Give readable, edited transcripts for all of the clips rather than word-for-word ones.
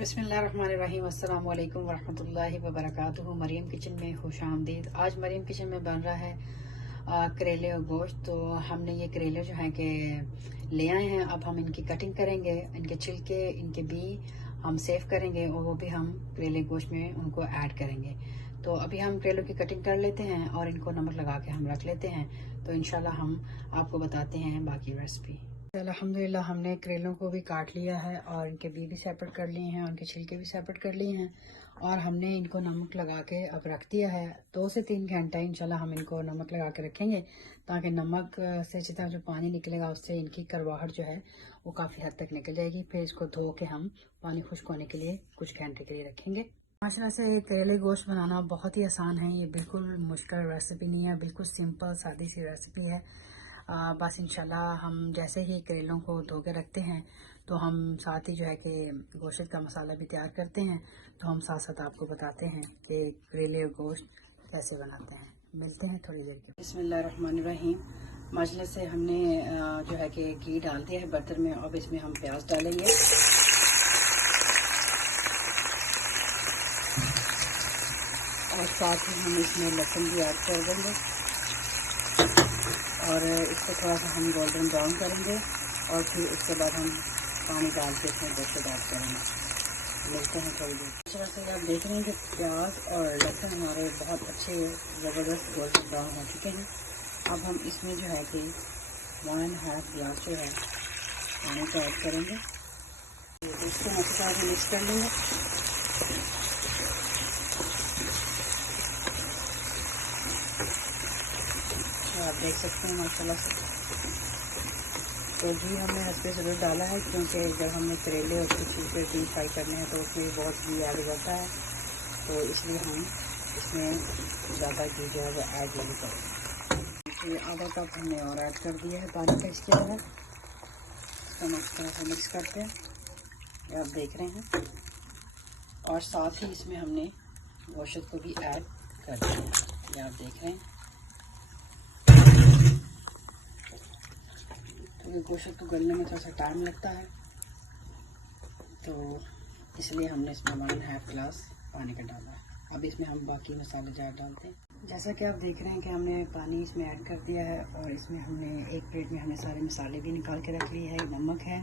बिस्मिल्लाहिर्रहमानिर्रहीम। अस्सलाम वालेकुम वरहमतुल्लाहि वबरकातुहू। मरीम किचन में खुश आमदीद। आज मरीम किचन में बन रहा है करेले और गोश्त। तो हमने ये करेले जो हैं कि ले आए हैं। अब हम इनकी कटिंग करेंगे, इनके छिलके, इनके बी हम सेव करेंगे और वो भी हम करेले गोश्त में उनको ऐड करेंगे। तो अभी हम करेलों की कटिंग कर लेते हैं और इनको नमक लगा के हम रख लेते हैं। तो इंशाल्लाह हम आपको बताते हैं बाकी रेसिपी। अल्हम्दुलिल्लाह हमने करेलों को भी काट लिया है और इनके बी भी सेपरेट कर लिए हैं, उनके छिलके भी सेपरेट कर लिए हैं और हमने इनको नमक लगा के अब रख दिया है। 2 से 3 घंटा इंशाल्लाह हम इनको नमक लगा के रखेंगे ताकि नमक से जितना जो पानी निकलेगा उससे इनकी करवाहट जो है वो काफ़ी हद तक निकल जाएगी। फिर इसको धो के हम पानी खुश्क होने के लिए कुछ घंटे के लिए रखेंगे। माशाल्लाह से करेले गोश्त बनाना बहुत ही आसान है। ये बिल्कुल मुश्किल रेसिपी नहीं है, बिल्कुल सिंपल सादी सी रेसिपी है। बस इंशाल्लाह हम जैसे ही करेलों को धो के रखते हैं तो हम साथ ही जो है कि गोश्त का मसाला भी तैयार करते हैं। तो हम साथ साथ आपको बताते हैं कि करेले और गोश्त कैसे बनाते हैं। मिलते हैं थोड़ी देर के। बिस्मिल्लाहिर्रहमानिर्रहीम। मजले से हमने जो है कि घी डाल दिया है बर्तन में। अब इसमें हम प्याज डालेंगे और साथ ही हम इसमें लहसुन भी ऐड कर देंगे और इसको थोड़ा सा हम गोल्डन ब्राउन करेंगे और फिर उसके बाद हम पानी डाल के इसमें गोश्त ऐड करेंगे। मिलते हैं थोड़ी देर। इस तरह से आप देख रहे हैं कि प्याज और लहसुन हमारे बहुत अच्छे ज़बरदस्त गोल्डन ब्राउन हो चुके हैं। अब हम इसमें जो है कि 1.5 गिलास जो है पानी को ऐड करेंगे। इसको अच्छी तरह से मिक्स कर लेंगे। आप देख सकते हैं माशाल्लाह से। तो घी हमने हल्के ज़रूर डाला है क्योंकि जब हमने करेले और कुछ चीज़ें डीप फ्राई करने हैं तो उसमें बहुत घी ऐड हो जाता है, तो इसलिए हम इसमें ज़्यादा घी जो है वो ऐड नहीं करेंगे। आधा कप हमने और ऐड कर दिया है पानी का इसके अंदर। इसको हम अच्छी तरह से मिक्स करते हैं, ये आप देख रहे हैं। और साथ ही इसमें हमने गोश्त को भी ऐड कर दिया है, ये आप देख रहे हैं। क्योंकि गोश्त को गलने में थोड़ा सा टाइम लगता है तो इसलिए हमने इसमें 1.5 गिलास पानी का डाला है। अब इसमें हम बाकी मसाले जार डालते हैं। जैसा कि आप देख रहे हैं कि हमने पानी इसमें ऐड कर दिया है और इसमें हमने एक प्लेट में हमने सारे मसाले भी निकाल के रख लिए है। नमक है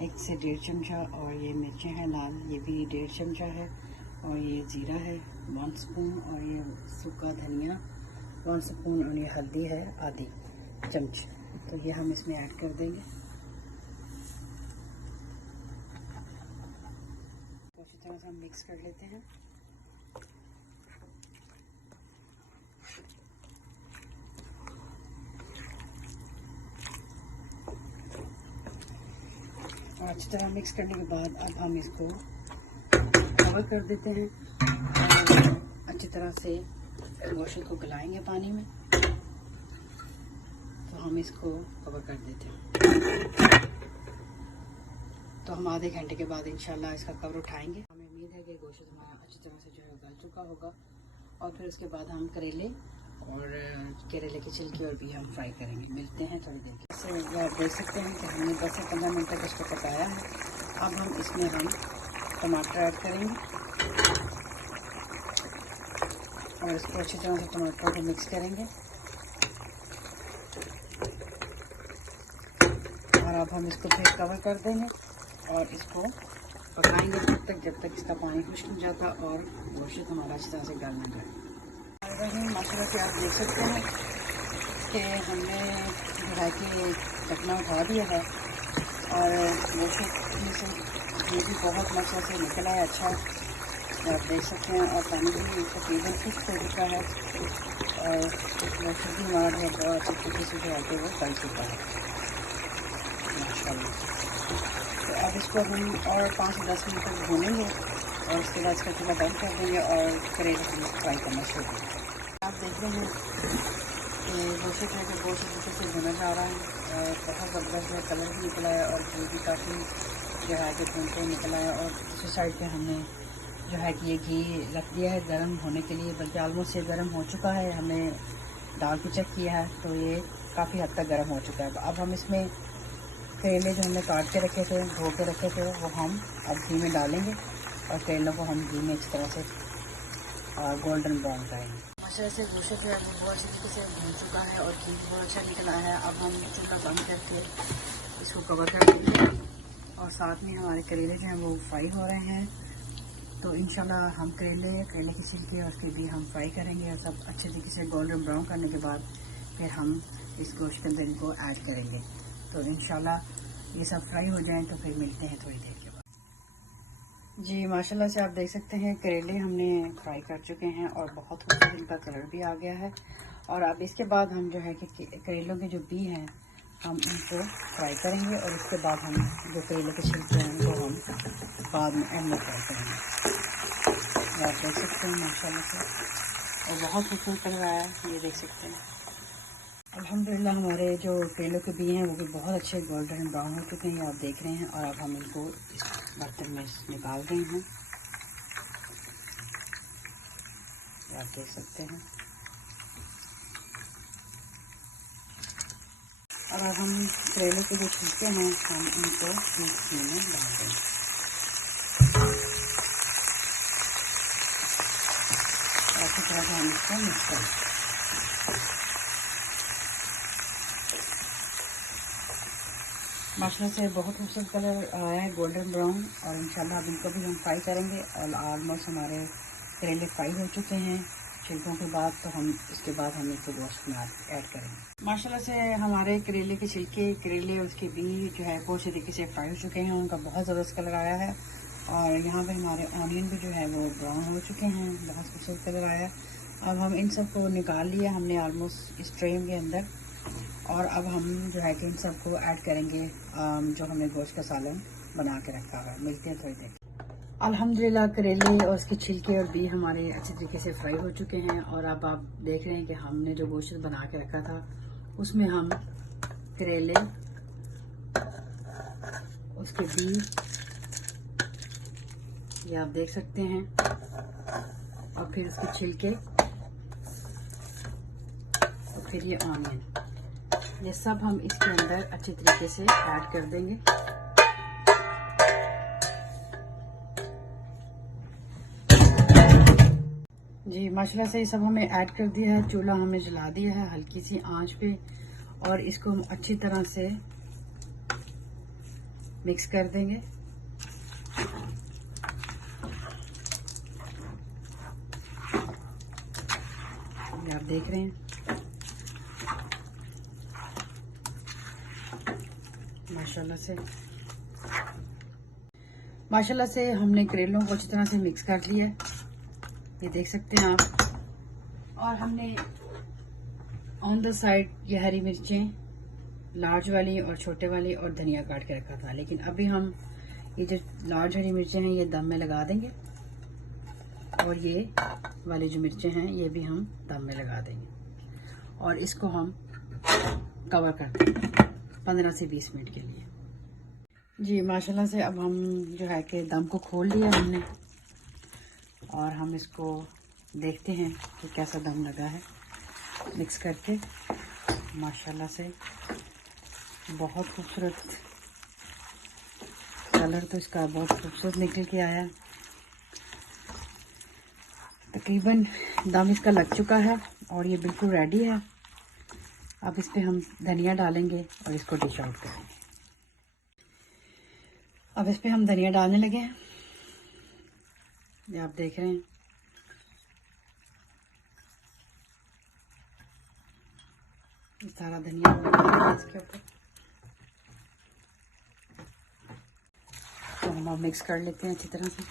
1 से 1.5 चमचा और ये मिर्चें हैं लाल, ये भी 1.5 चमचा है और ये ज़ीरा है 1 स्पून और ये सूखा धनिया 1 स्पून और ये हल्दी है आधी चमच। तो ये हम इसमें ऐड कर देंगे। तो अच्छी तरह से हम मिक्स कर लेते हैं। और अच्छी तरह मिक्स करने के बाद अब हम इसको कवर कर देते हैं और अच्छी तरह से गोश्त को गलाएंगे पानी में। तो हम इसको कवर कर देते हैं। तो हम आधे घंटे के बाद इंशाल्लाह इसका कवर उठाएंगे। हमें उम्मीद है कि गोश्त हमारा अच्छी तरह से जो है गल चुका होगा और फिर उसके बाद हम करेले और करेले के छिलके और भी हम फ्राई करेंगे। मिलते हैं थोड़ी देर के। जैसे आप देख सकते हैं कि हमने 10 से 15 मिनट तक इसको पकाया है। अब हम इसमें टमाटर ऐड करेंगे और इसको अच्छी तरह से टमाटर को मिक्स करेंगे। और अब हम इसको फिर कवर कर देंगे और इसको पकाएंगे तब तक जब तक इसका पानी खुश्क हो जाता और गोश्त हमारा अच्छी तरह से गल ना जाए। माशाल्लाह से आप देख सकते हैं कि हमने जो है कि ढकना उठा दिया है और गोश्त में से ये भी बहुत मसाला से निकला है। अच्छा आप देख सकते हैं और पानी भी तकरीबन खुश्क हो चुका है और गोश्त भी हमारा बहुत अच्छी तरीके से जो है वो गल चुका है। तो अब इसको हम और 5 से 10 मिनट तक भूनेंगे और उसके बाद इसका चूल्हा बंद कर देंगे और करेले हम फ्राई करना शुरू करेंगे। आप देख रहे हैं कि गोश्त है कि गोश्त दूसरे से भुना जा रहा है और बहुत ज़बरदस्त है, कलर भी निकला है और घी भी काफ़ी जो है कि भूनते निकला है। और दूसरी साइड पे हमने जो है कि ये घी रख दिया है गर्म होने के लिए, बल्कि ऑलमोस्ट ये गर्म हो चुका है। हमने डाल के चेक किया है तो ये काफ़ी हद तक गर्म हो चुका है। अब हम इसमें करेले जो हमने काट के रखे थे, धो के रखे थे, वो हम अब घी में डालेंगे और करेलों को हम घी में इस तरह से गोल्डन ब्राउन करेंगे। माशा से गोश्त जो है वो बहुत अच्छी तरीके से भून चुका है और घी बहुत अच्छा निकला है। अब हम चूल्हा बंद करके इसको कवर कर देंगे और साथ में हमारे करेले जो हैं वो फ्राई हो रहे हैं। तो इंशाल्लाह हम करेले के छिलके और उसके भी हम फ्राई करेंगे और सब अच्छे तरीके से गोल्डन ब्राउन करने के बाद फिर हम इस गोश्त के अंदर इनको ऐड करेंगे। तो इंशाल्लाह ये सब फ्राई हो जाएं तो फिर मिलते हैं थोड़ी देर के बाद। जी माशाल्लाह से आप देख सकते हैं करेले हमने फ्राई कर चुके हैं और बहुत खूबसूरत इनका कलर भी आ गया है। और अब इसके बाद हम जो है कि करेलों के जो बी हैं हम उनको फ्राई करेंगे और इसके बाद हम जो करेले के छिलके हैं उनको हम बाद में एंड में फ्राई करेंगे। आप देख सकते हैं माशाल्लाह से और बहुत खूबसूरत कलर आया है, ये देख सकते हैं। अल्हम्दुलिल्लाह हमारे जो करेलों के बी हैं वो भी बहुत अच्छे गोल्डन ब्राउन हो चुके हैं, आप देख रहे हैं। और अब हम इनको इस बर्तन में निकाल रहे हैं, आप देख सकते हैं। और अब हम करेले के जो छिलके हैं हम इनको मिक्सी में डाल देंगे। अच्छी तरह से हम इसको मिक्स करें। माशाल्लाह से बहुत खूबसूरत कलर आया है गोल्डन ब्राउन और इंशाल्लाह अब इनको भी हम फ्राई करेंगे। और ऑलमोस्ट हमारे करेले फ्राई हो चुके हैं छिलकों के बाद, तो हम इसके बाद हम इसको गोश्त में ऐड करेंगे। माशाल्लाह से हमारे करेले के छिलके, करेले उसके बीज जो है वो अच्छे तरीके से फ्राई हो चुके हैं, उनका बहुत ज़बरदस्त कलर आया है। और यहाँ पे हमारे ऑनियन भी जो है वो ब्राउन हो चुके हैं, बहुत खूबसूरत कलर आया है। अब हम इन सब को निकाल लिया हमने ऑलमोस्ट इस ट्रे के अंदर। और अब हम जो है कि इन सबको ऐड करेंगे जो हमने गोश्त का सालन बना के रखा है। मिलते हैं थोड़ी देर। अल्हम्दुलिल्लाह करेले और उसके छिलके और बी हमारे अच्छे तरीके से फ्राई हो चुके हैं। और अब आप देख रहे हैं कि हमने जो गोश्त बना के रखा था उसमें हम करेले, उसके बी, ये आप देख सकते हैं, और फिर उसके छिलके और फिर ये ऑनियन, ये सब हम इसके अंदर अच्छे तरीके से ऐड कर देंगे। जी माशाल्लाह से ये सब हमें ऐड कर दिया है। चूल्हा हमने जला दिया है हल्की सी आंच पे और इसको हम अच्छी तरह से मिक्स कर देंगे। ये आप देख रहे हैं माशाल्लाह से हमने करेलों को अच्छी तरह से मिक्स कर लिया है, ये देख सकते हैं आप। और हमने ऑन द साइड ये हरी मिर्चें, लार्ज वाली और छोटे वाली, और धनिया काट के रखा था। लेकिन अभी हम ये जो लार्ज हरी मिर्चें हैं ये दम में लगा देंगे और ये वाली जो मिर्चें हैं ये भी हम दम में लगा देंगे और इसको हम कवर कर देंगे 15 से 20 मिनट के लिए। जी माशाल्लाह से अब हम जो है कि दम को खोल लिया हमने और हम इसको देखते हैं कि कैसा दम लगा है। मिक्स करके माशाल्लाह से बहुत खूबसूरत कलर तो इसका बहुत खूबसूरत निकल के आया। तकरीबन दम इसका लग चुका है और ये बिल्कुल रेडी है। अब इस पे हम धनिया डालेंगे और इसको डिश आउट करेंगे। अब इस पे हम धनिया डालने लगे हैं, ये आप देख रहे हैं। सारा धनिया इसके ऊपर तो हम अब मिक्स कर लेते हैं अच्छी तरह से।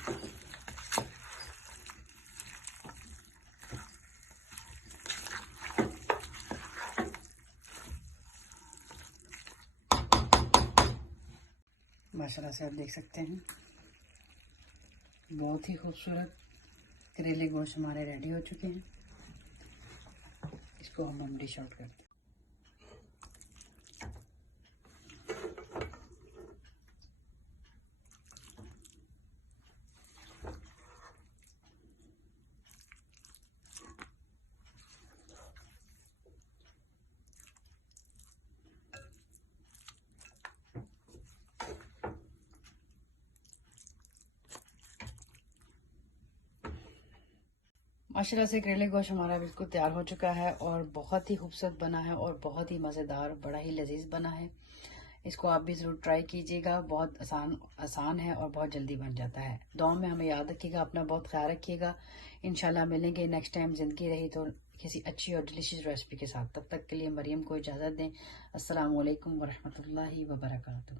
माशाल्लाह से आप देख सकते हैं बहुत ही खूबसूरत करेले गोश्त हमारे रेडी हो चुके हैं। इसको हम डिश आउट करते हैं। माशाल्लाह से करेले गोश्त हमारा बिल्कुल तैयार हो चुका है और बहुत ही खूबसूरत बना है और बहुत ही मज़ेदार, बड़ा ही लजीज बना है। इसको आप भी ज़रूर ट्राई कीजिएगा। बहुत आसान है और बहुत जल्दी बन जाता है। दुआ में हमें याद रखिएगा, अपना बहुत ख्याल रखिएगा। इंशाल्लाह मिलेंगे नेक्स्ट टाइम, ज़िंदगी रही तो किसी अच्छी और डिलीशियस रेसिपी के साथ। तब तक के लिए मरियम को इजाज़त दें। अस्सलाम वालेकुम वरहमतुल्लाहि वबरकातुहू।